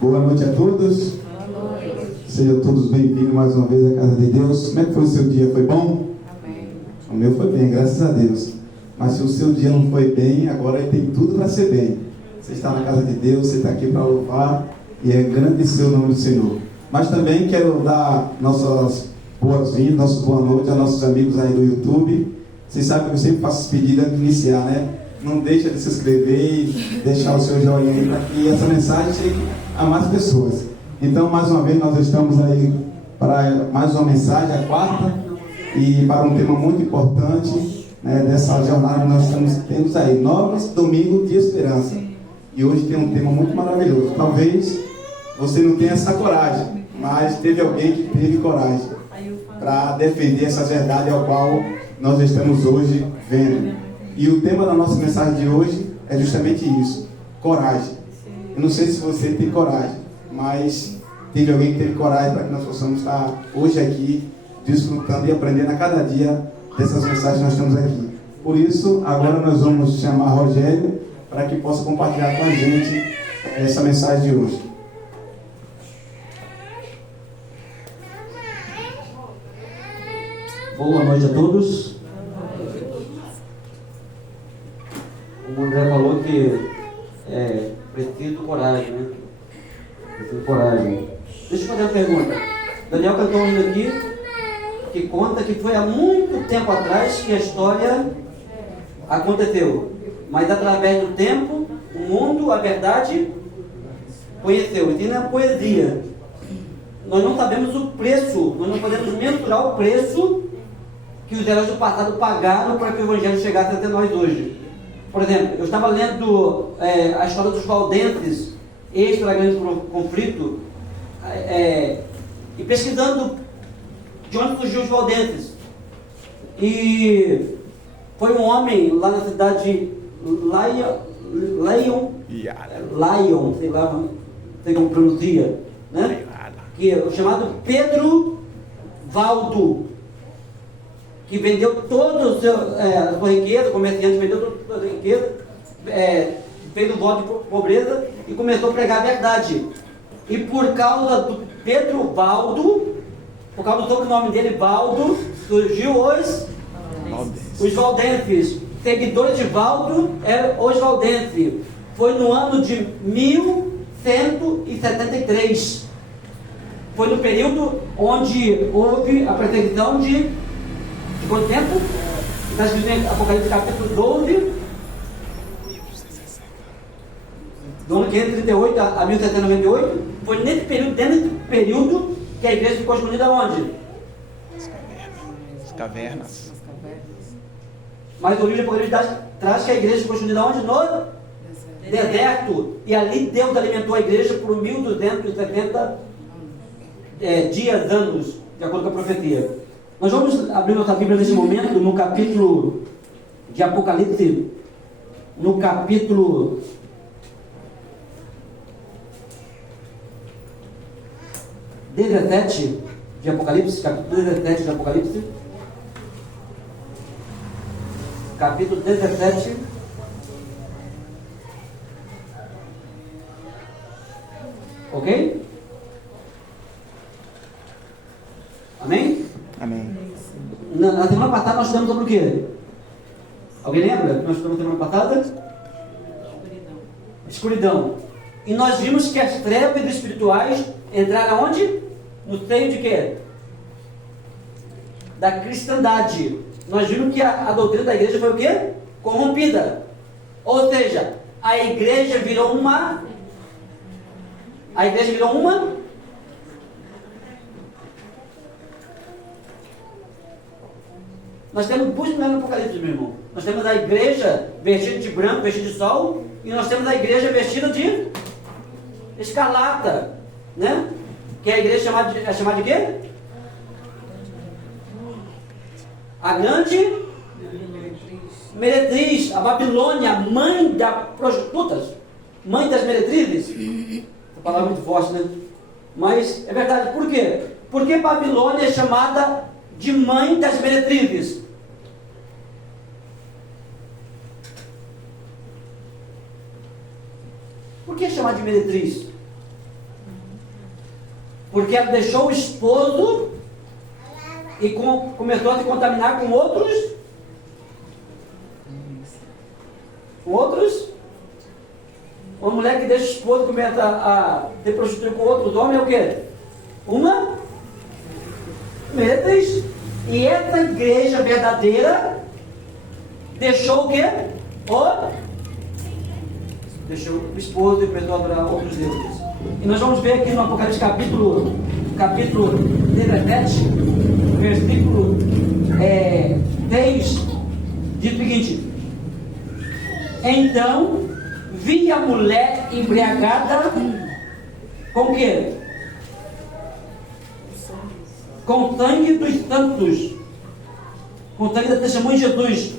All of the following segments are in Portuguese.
Boa noite a todos. Sejam todos bem-vindos mais uma vez à casa de Deus. Como é que foi o seu dia? Foi bom? Amém. O meu foi bem, graças a Deus. Mas se o seu dia não foi bem, agora ele tem tudo para ser bem. Você está na casa de Deus, você está aqui para louvar e é grande ser o nome do Senhor. Mas também quero dar nossas boas-vindas, nossa boa noite a nossos amigos aí do YouTube. Vocês sabem que eu sempre faço esse pedido antes de iniciar, né? Não deixa de se inscrever e deixar o seu joinha aí para que essa mensagem chegue a mais pessoas. Então, mais uma vez, nós estamos aí para mais uma mensagem, a quarta, e para um tema muito importante, né, dessa jornada que nós temos aí, Novos Domingos de Esperança. E hoje tem um tema muito maravilhoso. Talvez você não tenha essa coragem, mas teve alguém que teve coragem para defender essa verdade ao qual nós estamos hoje vendo. E o tema da nossa mensagem de hoje é justamente isso, coragem. Eu não sei se você tem coragem, mas teve alguém que teve coragem para que nós possamos estar hoje aqui, desfrutando e aprendendo a cada dia dessas mensagens que nós estamos aqui. Por isso, agora nós vamos chamar Rogério para que possa compartilhar com a gente essa mensagem de hoje. Boa noite a todos. O André falou que preciso coragem, né? Preciso coragem. Deixa eu fazer uma pergunta. Daniel cantou um hino aqui que conta que foi há muito tempo atrás que a história aconteceu. Mas através do tempo, o mundo, a verdade, conheceu. E tem na poesia. Nós não sabemos o preço, nós não podemos mensurar o preço que os heróis do passado pagaram para que o Evangelho chegasse até nós hoje. Por exemplo, eu estava lendo a história dos valdenses, grande conflito, e pesquisando de onde surgiu os valdenses. E foi um homem lá na cidade de Lyon, sei lá, não sei como pronuncia, né? Que é o chamado Pedro Valdo, que vendeu toda a sua riqueza, o comerciante vendeu toda a sua riqueza, fez um voto de pobreza e começou a pregar a verdade. E por causa do Pedro Valdo, por causa do sobrenome dele, Valdo, surgiu os valdenses. Seguidores de Valdo eram os valdenses. Foi no ano de 1173. Foi no período onde houve a perseguição de quanto tempo? Está escrito em Apocalipse capítulo 12, do ano 538 a 1798. Foi nesse período, dentro desse período, que a igreja ficou escondida onde? As cavernas. Mas o livro de Apocalipse traz que a igreja ficou escondida onde? No deserto. E ali Deus alimentou a igreja por 1270 dias, anos, de acordo com a profecia. Nós vamos abrir nossa Bíblia nesse momento, no capítulo de Apocalipse, no capítulo 17 de Apocalipse, capítulo 17 de Apocalipse, capítulo 17, ok? Amém? Amém. Na semana passada nós estudamos sobre o quê? Alguém lembra que nós estudamos na semana passada? Escuridão. E nós vimos que as trevas espirituais entraram onde? No seio de quê? da cristandade. Nós vimos que a doutrina da igreja foi o quê? Corrompida. Ou seja, a igreja virou uma... Nós temos duas mulheres no Apocalipse, meu irmão. Nós temos a igreja vestida de branco, vestida de sol, e nós temos a igreja vestida de escarlata, né? Que é a igreja é chamada de quê? A grande meretriz, a Babilônia, mãe das prostitutas, mãe das meretrizes. Essa palavra é muito forte, né? Mas é verdade. Por quê? Porque Babilônia é chamada de mãe das meretrizes. Por que chamar de meretriz? Porque ela deixou o esposo e começou a se contaminar com outros. Uma mulher que deixa o esposo e começa a ter prostituir com outros homens é o quê? Uma meretriz. E essa igreja verdadeira deixou o quê? Deixou o esposo e começou a adorar outros deuses. E nós vamos ver aqui no Apocalipse capítulo 17, versículo 10, diz o seguinte: então vi a mulher embriagada com o quê? Com sangue dos santos, com sangue da testemunha de Jesus.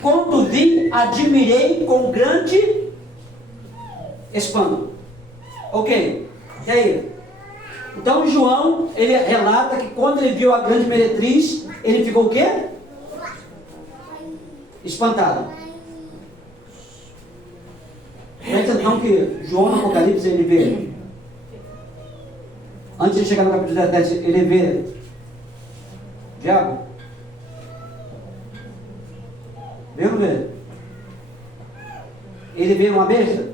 Quando vi, admirei com grande espanto. Ok, e aí? Então João, ele relata que quando ele viu a grande meretriz, ele ficou o quê? Espantado. Presta atenção que João no Apocalipse ele vê, antes de chegar no capítulo 17, ele vê diabo. Vê ou não vê? Ele vê uma besta.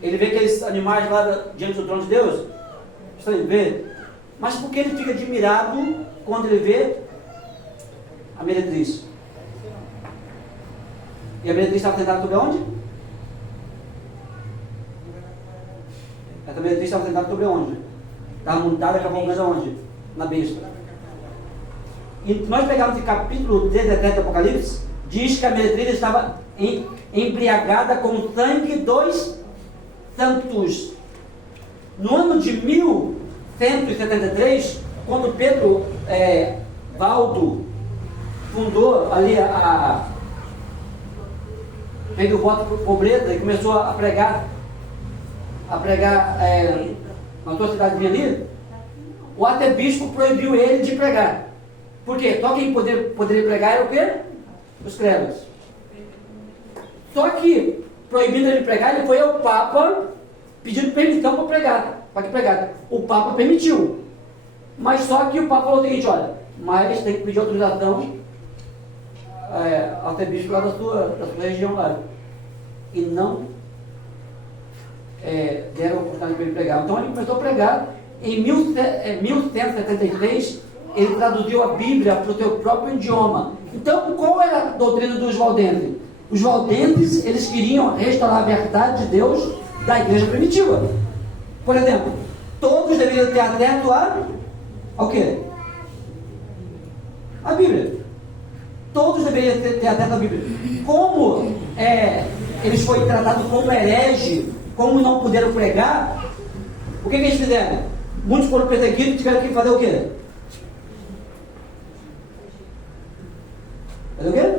Ele vê aqueles animais lá diante do trono de Deus. Ele vê. Mas por que ele fica admirado quando ele vê a meretriz? E a meretriz estava sentada sobre onde? Essa meretriz estava sentada sobre onde? Estava montada cavalgando onde? Na besta. E nós pegamos o capítulo 17 do Apocalipse, diz que a meretriz estava embriagada com o sangue dos santos. No ano de 1173, quando Pedro Valdo fundou ali fez o voto por pobreza e começou a pregar na sua cidadezinha ali, o arcebispo proibiu ele de pregar. Por quê? Só quem poderia pregar era o quê? Os clérigos. Só que, proibindo ele de pregar, ele foi ao Papa pedindo permissão para que pregasse. O Papa permitiu. Mas só que o Papa falou o seguinte: olha, mas tem que pedir autorização ao arcebispo lá da sua região lá. E não deram a oportunidade para ele pregar. Então ele começou a pregar. Em 1176, ele traduziu a Bíblia para o seu próprio idioma. Então, qual era a doutrina dos valdenses? Os valdenses, eles queriam restaurar a verdade de Deus da igreja primitiva. Por exemplo, todos deveriam ter acesso ao quê? A Bíblia. Todos deveriam ter acesso à Bíblia. Como eles foram tratados como herege, como não puderam pregar, o que eles fizeram? Muitos foram perseguidos e tiveram que fazer o quê? Fazer o quê?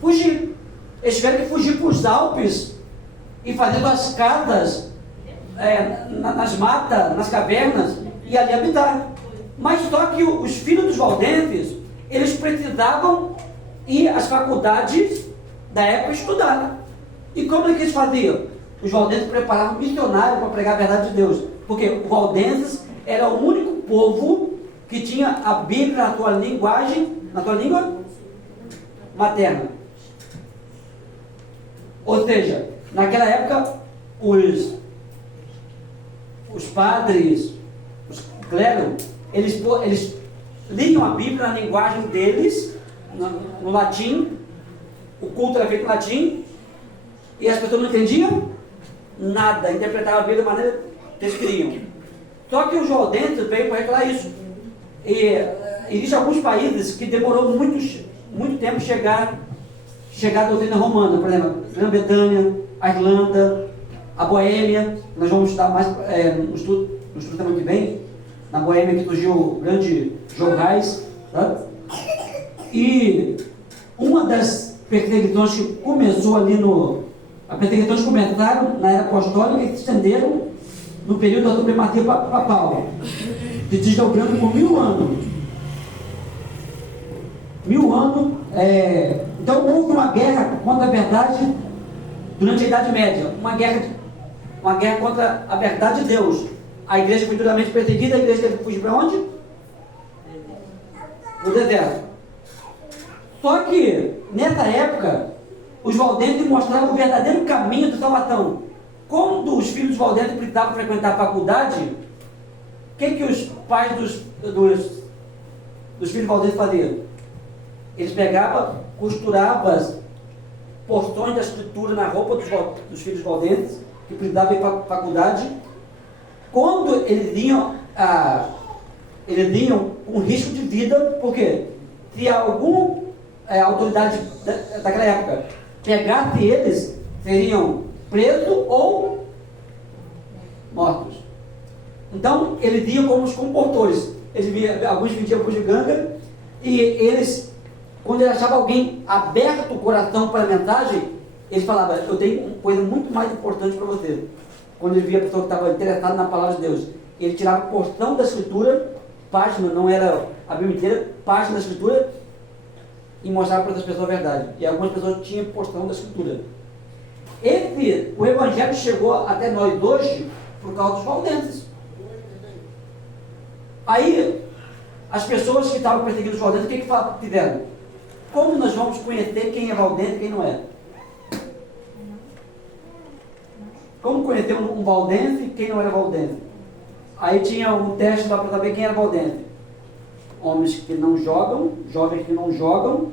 Fugir. Eles tiveram que fugir para os Alpes e fazendo as casas nas matas, nas cavernas, e ali habitar. Mas só que os filhos dos valdenses, eles precisavam ir às faculdades da época estudar. E como é que eles faziam? Os valdenses preparavam missionários para pregar a verdade de Deus. Porque os valdenses era o único povo que tinha a Bíblia na sua linguagem, na sua língua materna. Ou seja, naquela época, os padres, os clérigos, eles liam a Bíblia na linguagem deles, no latim, o culto era feito em latim, e as pessoas não entendiam nada, interpretavam a Bíblia da maneira que eles queriam. Só que os valdenses veio para reclamar isso. E existem alguns países que demorou muito tempo chegar a doutrina romana, por exemplo, Grã-Bretanha, a Irlanda, a Boêmia. Nós vamos estudar mais no estudo semana que vem, na Boêmia que surgiu o grande João Reis, tá? E uma das perseguições que começou ali as perseguições começaram na era apostólica e se estenderam no período da supremacia papal, se desdobrando por 1000 anos. 1000 anos. Então houve uma guerra contra a verdade durante a Idade Média, uma guerra contra a verdade de Deus. A igreja foi duramente perseguida, a igreja teve que fugir para onde? Para o deserto. Só que, nessa época, os valdenses mostravam o verdadeiro caminho de salvação. Quando os filhos dos valdenses precisavam frequentar a faculdade, o que os pais dos filhos valdenses faziam? Eles pegavam, costuravam porções da escritura na roupa dos filhos valdenses, que precisavam ir para a faculdade. Quando eles iam com risco de vida, porque se alguma autoridade daquela época pegasse eles, seriam presos ou mortos. Então, eles iam como os comportores. Alguns vendiam bugiganga, e eles, quando eles achavam alguém aberto o coração para a mensagem, eles falavam: eu tenho uma coisa muito mais importante para você. Quando ele via a pessoa que estava interessada na palavra de Deus, ele tirava porção da escritura, página, não era a Bíblia inteira, página da escritura, e mostrava para outras pessoas a verdade. E algumas pessoas tinham porção da escritura. O evangelho chegou até nós hoje por causa dos valdenses. Aí, as pessoas que estavam perseguindo os valdenses, o que fizeram? Como nós vamos conhecer quem é valdense e quem não é? Como conhecer um valdense e quem não era valdense? Aí tinha um teste lá para saber quem era valdense. Homens que não jogam, jovens que não jogam,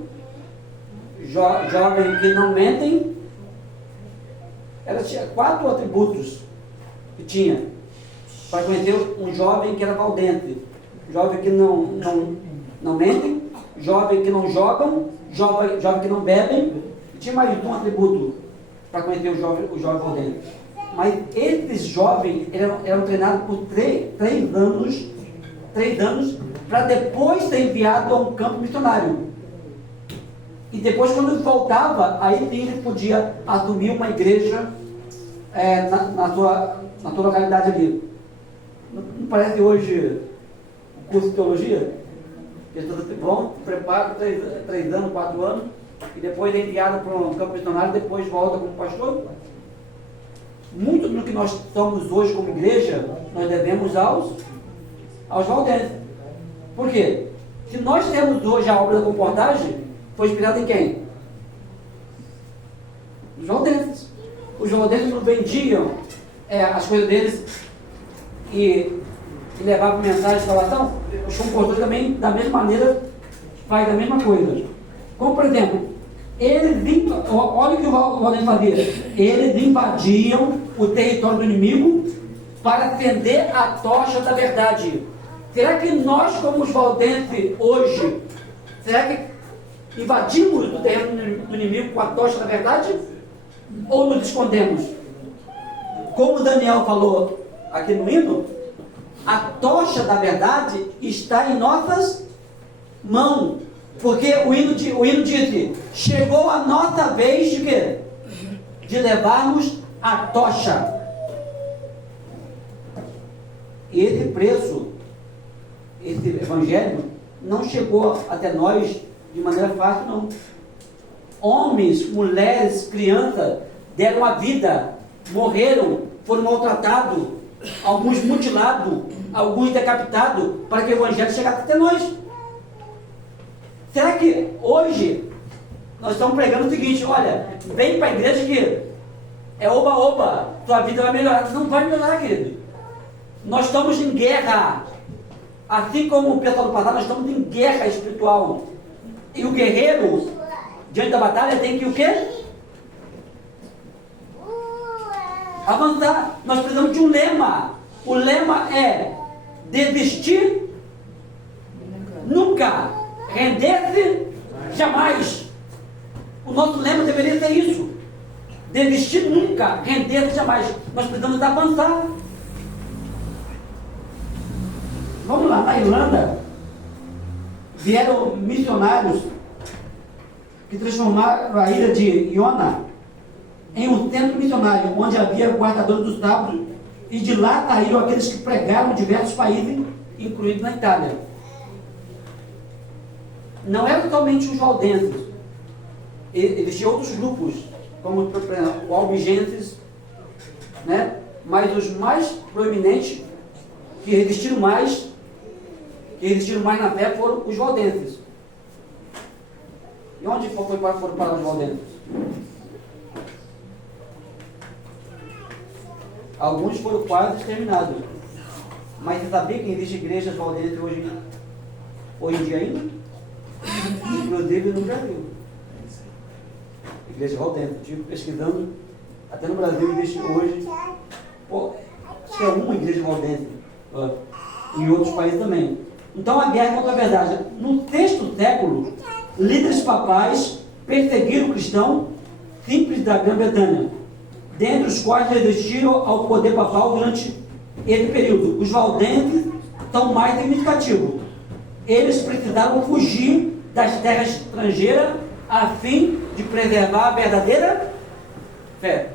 jovens que não mentem. Tinha 4 atributos que tinha para conhecer um jovem que era valdense: jovem que não mentem, jovem que não jogam, jovem que não bebem. E tinha mais um atributo para conhecer o jovem valdense. Mas esses jovens eram treinados por 3 anos para depois ser enviado a um campo missionário. E depois, quando voltava, aí sim ele podia assumir uma igreja na sua localidade ali. Não parece hoje o curso de teologia? Pessoas assim, pronto, prepara 3 anos, 4 anos, e depois é enviado para um campo missionário, depois volta como pastor. Muito do que nós somos hoje como igreja, nós devemos aos valdenses. Por quê? Se nós temos hoje a obra da comportagem, foi inspirada em quem? Os valdenses. Os valdenses não vendiam as coisas deles e levavam mensagem de salvação. Os comportadores também, da mesma maneira, fazem a mesma coisa. Como, por exemplo, olha o que o valdense fazia. Eles invadiam o território do inimigo para acender a tocha da verdade. Será que nós, como os valdenses hoje, será que invadimos o terreno do inimigo com a tocha da verdade? Ou nos escondemos? Como Daniel falou aqui no hino, a tocha da verdade está em nossas mãos. Porque o hino diz: chegou a nossa vez de quê? De levarmos a tocha. Esse preço, esse evangelho, não chegou até nós de maneira fácil, não. Homens, mulheres, crianças deram a vida, morreram, foram maltratados, alguns mutilados, alguns decapitados, para que o evangelho chegasse até nós. Será que hoje nós estamos pregando o seguinte: olha, vem para a igreja que é oba-oba, tua vida vai melhorar? Não vai melhorar, querido. Nós estamos em guerra. Assim como o pessoal do passado, nós estamos em guerra espiritual. E o guerreiro, diante da batalha, tem que o quê? Avançar. Nós precisamos de um lema. O lema é desistir nunca, render-se jamais. O nosso lema deveria ser isso. Desistir nunca, render-se jamais. Nós precisamos avançar. Vamos lá, na Irlanda, vieram missionários que transformaram a ilha de Iona em um centro missionário, onde havia guardadores do sábado, e de lá saíram aqueles que pregaram em diversos países, incluindo na Itália. Não eram somente os valdenses, existiam outros grupos, como por exemplo, o albigenses, né? Mas os mais proeminentes, que resistiram mais na fé, foram os valdenses. E onde foram para os valdenses? Alguns foram quase exterminados. Mas você sabia que existem igrejas valdenses hoje em dia ainda? Inclusive no Brasil. Igreja valdense. Estive pesquisando, até no Brasil existe hoje, acho que é uma igreja valdense, em outros países também. Então a guerra contra a verdade. No sexto século, líderes papais perseguiram o cristão simples da Grã-Bretanha, dentre os quais resistiram ao poder papal durante esse período. Os valdenses são mais significativos. Eles precisaram fugir das terras estrangeiras a fim de preservar a verdadeira fé.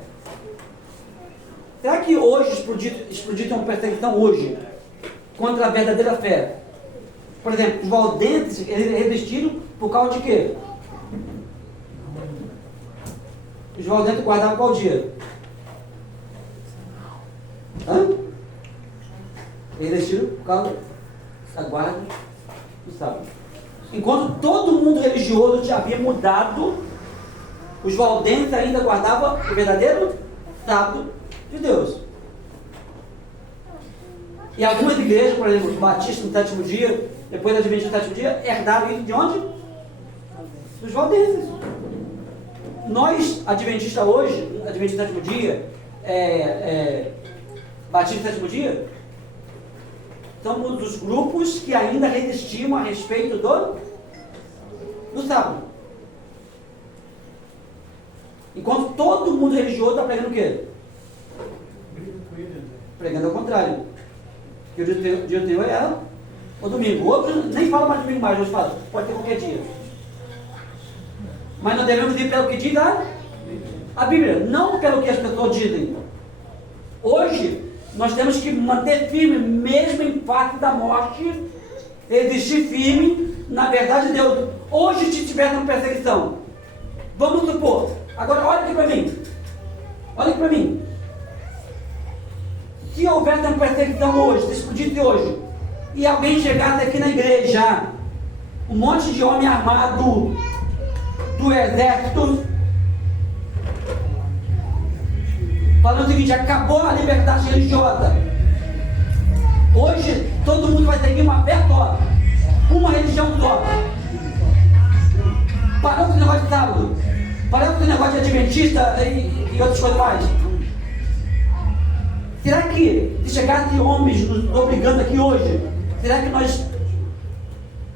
Será que hoje explodir uma perseguição hoje contra a verdadeira fé? Por exemplo, os valdenses, eles resistiram por causa de quê? Os valdenses guardavam qual dia? Eles resistiram por causa da guarda do sábado. Enquanto todo mundo religioso já havia mudado, os valdenses ainda guardavam o verdadeiro sábado de Deus. E algumas igrejas, por exemplo, os batistas no sétimo dia, depois da adventista no sétimo dia, herdaram isso de onde? Dos valdenses. Nós, adventistas hoje, adventista no sétimo dia, batista no sétimo dia, somos dos grupos que ainda resistiam a respeito do sábado. Enquanto todo mundo religioso está pregando o quê? Pregando ao contrário. Que o dia anterior é o domingo. Outros nem falam mais domingo mais, hoje falam, pode ter qualquer dia. Mas nós devemos ir pelo que diz a Bíblia, não pelo que as pessoas dizem. Hoje, nós temos que manter firme, mesmo em face da morte, resistir firme na verdade de Deus. Hoje, se tiver uma perseguição, vamos supor, agora olha aqui para mim, olha aqui para mim. Se houvesse uma perseguição hoje, se explodisse hoje, e alguém chegasse aqui na igreja, um monte de homem armado do exército, falando o seguinte: acabou a liberdade religiosa. Hoje todo mundo vai seguir uma fé só, uma religião só. Parou com esse negócio de sábado, parou com esse negócio de adventista e outras coisas mais. Será que se chegasse homens nos obrigando aqui hoje, será que nós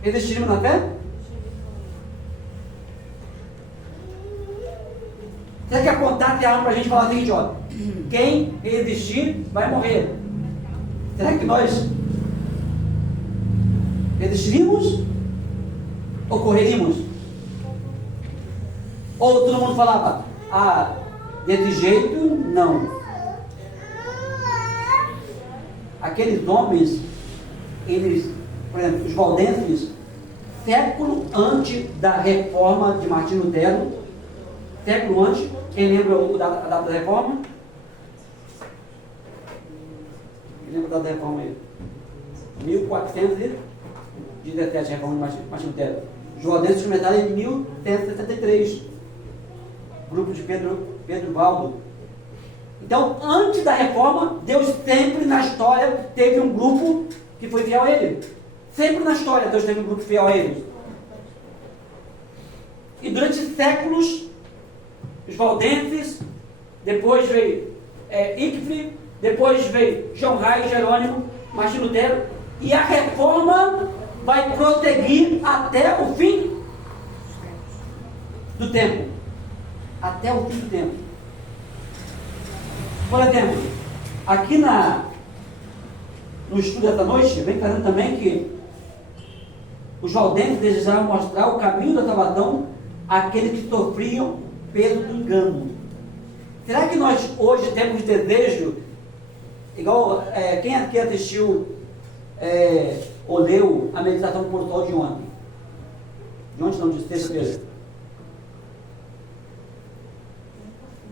resistiríamos na fé? Será que apontasse a arma para a gente falar o seguinte: ó, quem resistir vai morrer? Será que nós resistiríamos ou correríamos? Ou todo mundo falava: desse jeito não. Aqueles homens, eles, por exemplo, os valdenses, século antes da reforma de Martinho Lutero, século antes, quem lembra a data da reforma? Quem lembra a data da reforma aí? 1417, reforma de Martinho Lutero. Os valdenses começaram em 1163, grupo de Pedro Valdo. Então, antes da reforma, Deus sempre na história teve um grupo que foi fiel a ele. Sempre na história Deus teve um grupo fiel a eles. E durante séculos, os valdenses, depois veio Wycliffe, depois veio John Rai, Jerônimo, Martim Lutero, e a reforma vai prosseguir até o fim do tempo. Até o fim do tempo. Por exemplo, aqui no estudo dessa noite, vem trazendo também que os valdenses desejavam mostrar o caminho da salvação àqueles que sofriam peso do engano. Será que nós hoje temos desejo, igual quem aqui assistiu ou leu a meditação do pôr do sol de ontem? De ontem não, de terça-feira.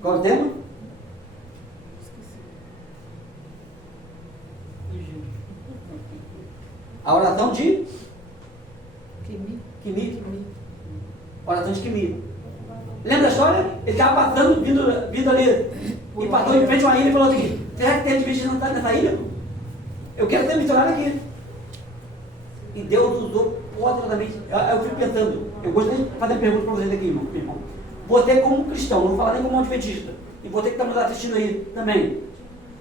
Qual é o tema? A oração de Kimi. Oração de Kimi. Lembra da história? Ele estava passando, vindo ali, e passou em frente a uma ilha e falou assim: será que tem adventista nessa ilha? Eu quero ser missionário aqui. E Deus usou poderosamente. Eu fico pensando, eu gostaria de fazer uma pergunta para vocês aqui, meu irmão. Você como cristão, não vou falar nem como adventista, e você que está nos assistindo aí também.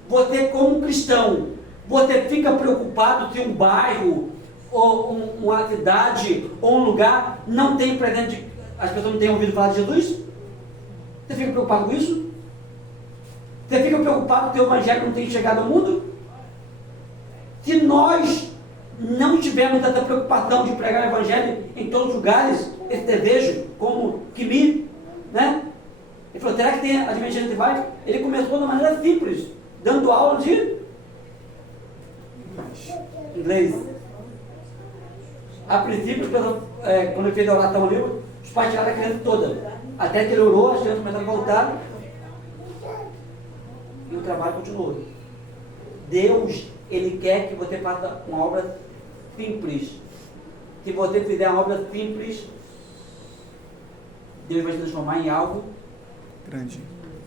Você como cristão, você fica preocupado se um bairro, ou uma cidade, ou um lugar não tem presente, as pessoas não têm ouvido falar de Jesus? Você fica preocupado com isso? Você fica preocupado que o evangelho não tem chegado ao mundo? Se nós não tivermos essa preocupação de pregar o evangelho em todos os lugares, esse desejo, como Kimi, né? Ele falou: será que tem adventista nesse bairro? Ele começou de uma maneira simples, dando aula de inglês. A princípio, quando ele fez a oração ali, os pais tiraram a criança toda. Até que ele orou, as crianças começaram a voltar. E o trabalho continuou. Deus, Ele quer que você faça uma obra simples. Se você fizer uma obra simples, Deus vai se transformar em algo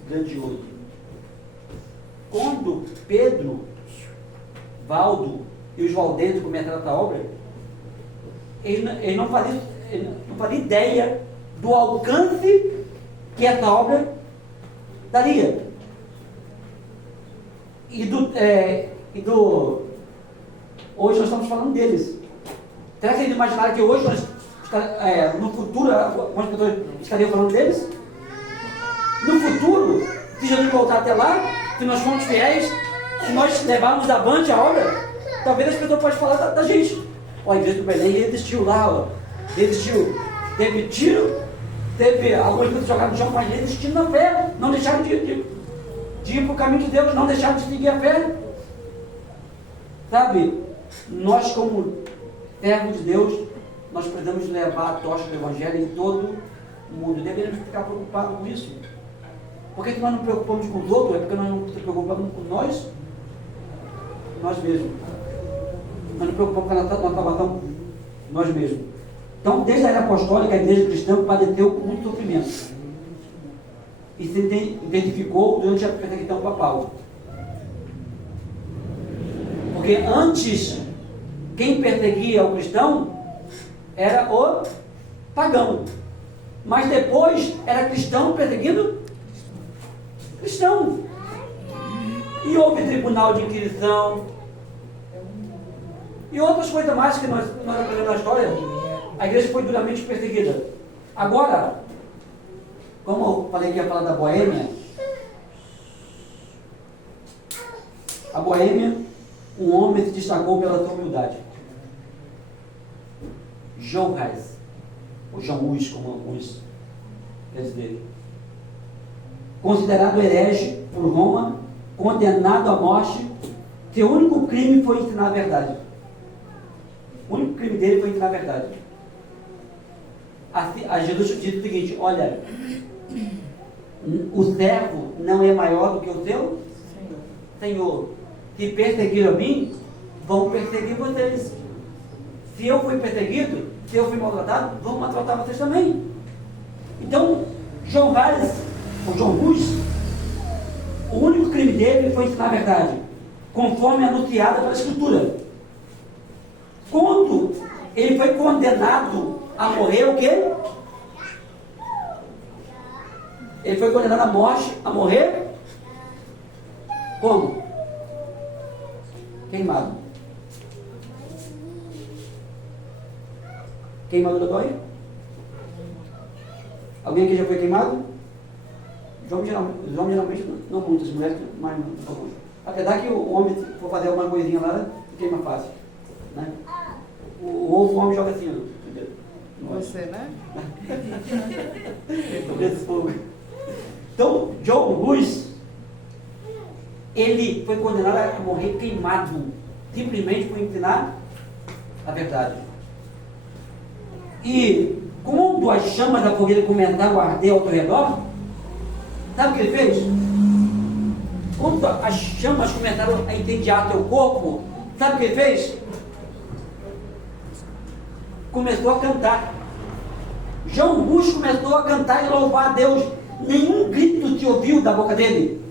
grandioso. Quando Pedro, Valdo e os valdenses começaram essa obra, ele não fazia ideia do alcance que essa obra daria. Hoje nós estamos falando deles. Será que eles imaginaram que hoje, no futuro, algumas pessoas estariam falando deles? No futuro, se Jesus voltar até lá, se nós formos fiéis, se nós levarmos avante a obra, talvez as pessoas possam falar da gente. Ó, a igreja do Belém resistiu lá, ó. Resistiu. Teve tiro, teve algumas pessoas jogadas no chão, mas resistindo na fé. Não deixaram de ir para o caminho de Deus, não deixaram de seguir a fé. Sabe, nós como servos de Deus, nós precisamos levar a tocha do Evangelho em todo o mundo. Deveríamos ficar preocupados com isso. Por que nós não nos preocupamos com os outros? É porque nós não nos preocupamos com nós mesmos. Nós nos preocupamos com a nossa salvação nós mesmos. Então, desde a era apostólica, a igreja cristã padeceu muito sofrimento. E se identificou durante a perseguição papal. Porque antes, quem perseguia o cristão era o pagão. Mas depois era cristão perseguindo cristão. E houve tribunal de inquisição. E outras coisas mais que nós aprendemos na história. A igreja foi duramente perseguida. Agora, como eu falei que ia falar da Boêmia, a Boêmia, um homem se destacou pela sua humildade. João Reis, ou João Hus, como alguns querem dizer. Considerado herege por Roma, condenado à morte, seu único crime foi ensinar a verdade. O único crime dele foi ensinar a verdade. A Jesus disse o seguinte: olha, o servo não é maior do que o seu Senhor. Se perseguiram a mim, vão perseguir vocês. Se eu fui perseguido, se eu fui maltratado, vão maltratar vocês também. Então, João Reis, ou João Hus, o único crime dele foi ensinar a verdade, conforme anunciada pela Escritura. Quando ele foi condenado a morrer, o quê? Ele foi condenado à morte, a morrer? Como? Queimado. Queimadura dói? Alguém aqui já foi queimado? Os homens geralmente não muito, as mulheres mais não. Apesar que o homem, se for fazer alguma coisinha lá, queima fácil. Né? O ovo, o homem joga assim. Você, né? Então, John Lewis, ele foi condenado a morrer queimado, simplesmente por ensinar a verdade. E quando as chamas da fogueira começaram a arder ao redor, sabe o que ele fez? Quando as chamas começaram a incendiar teu corpo, sabe o que ele fez? Começou a cantar. João Bush começou a cantar e louvar a Deus. Nenhum grito te ouviu da boca dele.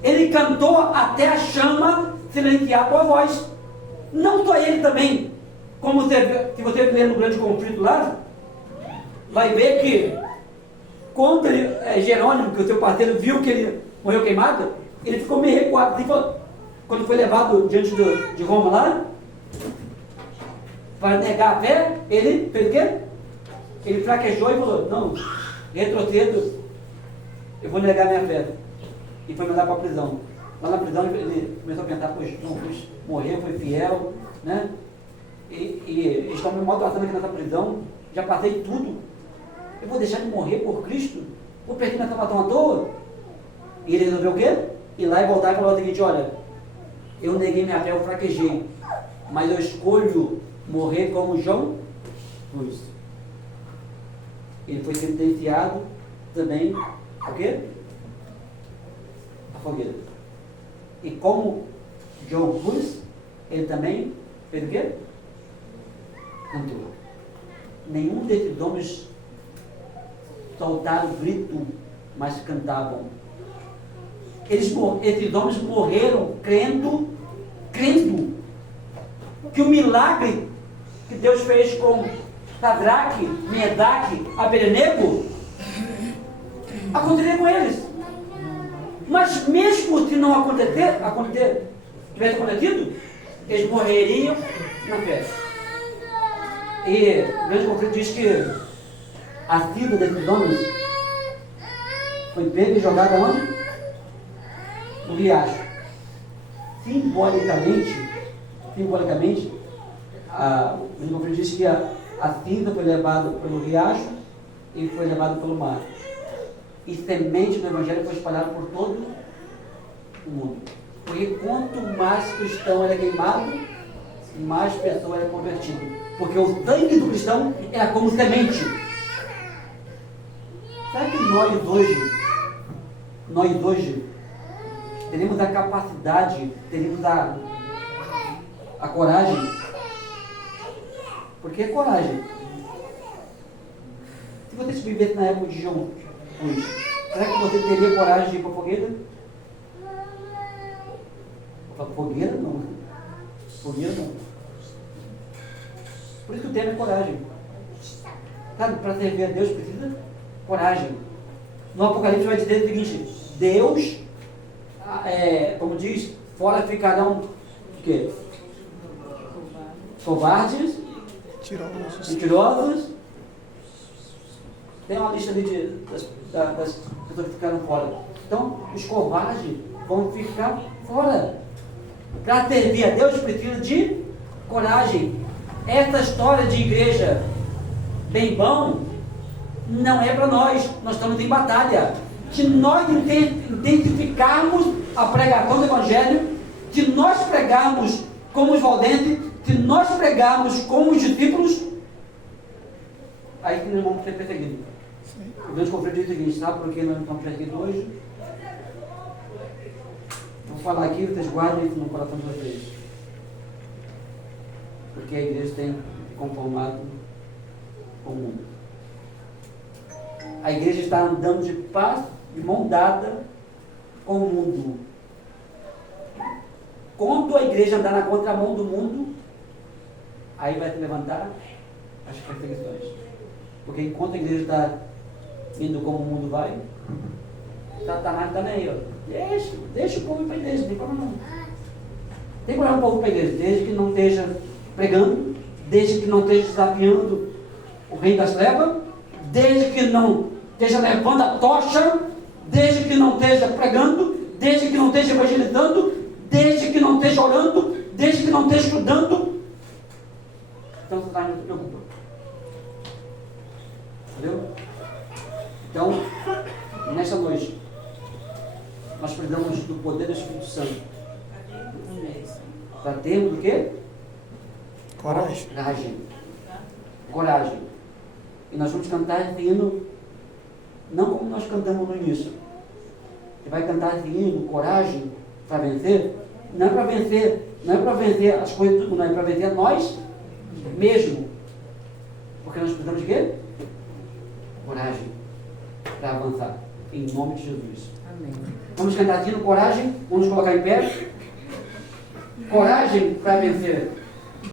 Ele cantou até a chama silenciar a tua voz. Não só ele também. Como se você ler no grande conflito lá, vai ver que quando Jerônimo, que o seu parceiro, viu que ele morreu queimado, ele ficou meio recuado. Quando foi levado diante de Roma lá, para negar a fé, ele fez o quê? Ele fraquejou e falou, não, retrocedo, eu vou negar minha fé. E foi mandado para a prisão. Lá na prisão ele começou a pensar, poxa, morreu, foi fiel, né? E eles estão me maltratando aqui nessa prisão, já passei tudo. Eu vou deixar de morrer por Cristo? Vou perder minha salvação à toa? E ele resolveu o quê? Ir lá e voltar e falar o seguinte, olha, eu neguei minha fé, eu fraquejei, mas eu escolho morrer como João Lewis. Ele foi sentenciado também, o quê? A fogueira. E como João Lewis, ele também fez o quê? Cantou. Nenhum desses homens soltaram grito, mas cantavam. Esses homens morreram crendo que o milagre que Deus fez com Sadraque, Mesaque, Abednego aconteceria com eles. Mas mesmo se não tivesse acontecido, eles morreriam na fé. E o grande conflito diz que a filha desses homens foi pega e jogada onde? No riacho. Simbolicamente, o grande conflito diz que a cinza foi levada pelo riacho e foi levada pelo mar. E semente do Evangelho foi espalhada por todo o mundo. Porque quanto mais cristão era queimado, mais pessoa era convertida. Porque o sangue do cristão era como semente. Será que nós hoje teremos a capacidade, teremos a coragem? Porque é coragem. Se você vivesse na época de João Lewis, será que você teria coragem de ir para a fogueira? Fogueira não. Fogueira não. Por isso que o tema é coragem. Sabe, para servir a Deus precisa coragem. No Apocalipse vai dizer o seguinte: Deus, como diz, fora ficarão o quê? Covardes, mentirosos. Tem uma lista ali das pessoas que ficaram fora. Então, os covardes vão ficar fora. Para servir a Deus precisa de coragem. Essa história de igreja bem bom não é para nós. Nós estamos em batalha. Se nós intensificarmos a pregação do Evangelho, se nós pregarmos como os valdenses, se nós pregarmos como os discípulos, aí que nós vamos ser perseguidos. O grande conflito diz o seguinte: sabe por que nós não estamos perseguidos hoje? Vou falar aqui, vocês guardem isso no coração de vocês. Porque a igreja tem conformado com o mundo. A igreja está andando de mão dada com o mundo. Quando a igreja andar na contramão do mundo, aí vai te levantar as perseguições. Porque enquanto a igreja está indo como o mundo vai, Satanás está nem aí, ó. Deixa o povo ir para a igreja, não tem problema não. Tem problema o povo para a igreja, desde que não esteja pregando, desde que não esteja desafiando o reino das trevas, desde que não esteja levando a tocha, desde que não esteja pregando, desde que não esteja evangelizando, desde que não esteja orando, desde que não esteja estudando. Então Satanás não se preocupa. Entendeu? Então, nesta noite, nós precisamos do poder do Espírito Santo. Para termos o quê? Coragem. E nós vamos cantar esse hino, não como nós cantamos no início. Você vai cantar esse hino, coragem, para vencer. Não é para vencer as coisas, não é para vencer nós mesmo. Porque nós precisamos de quê? Coragem para avançar. Em nome de Jesus. Amém. Vamos cantar aqui no coragem, vamos nos colocar em pé. Coragem para vencer.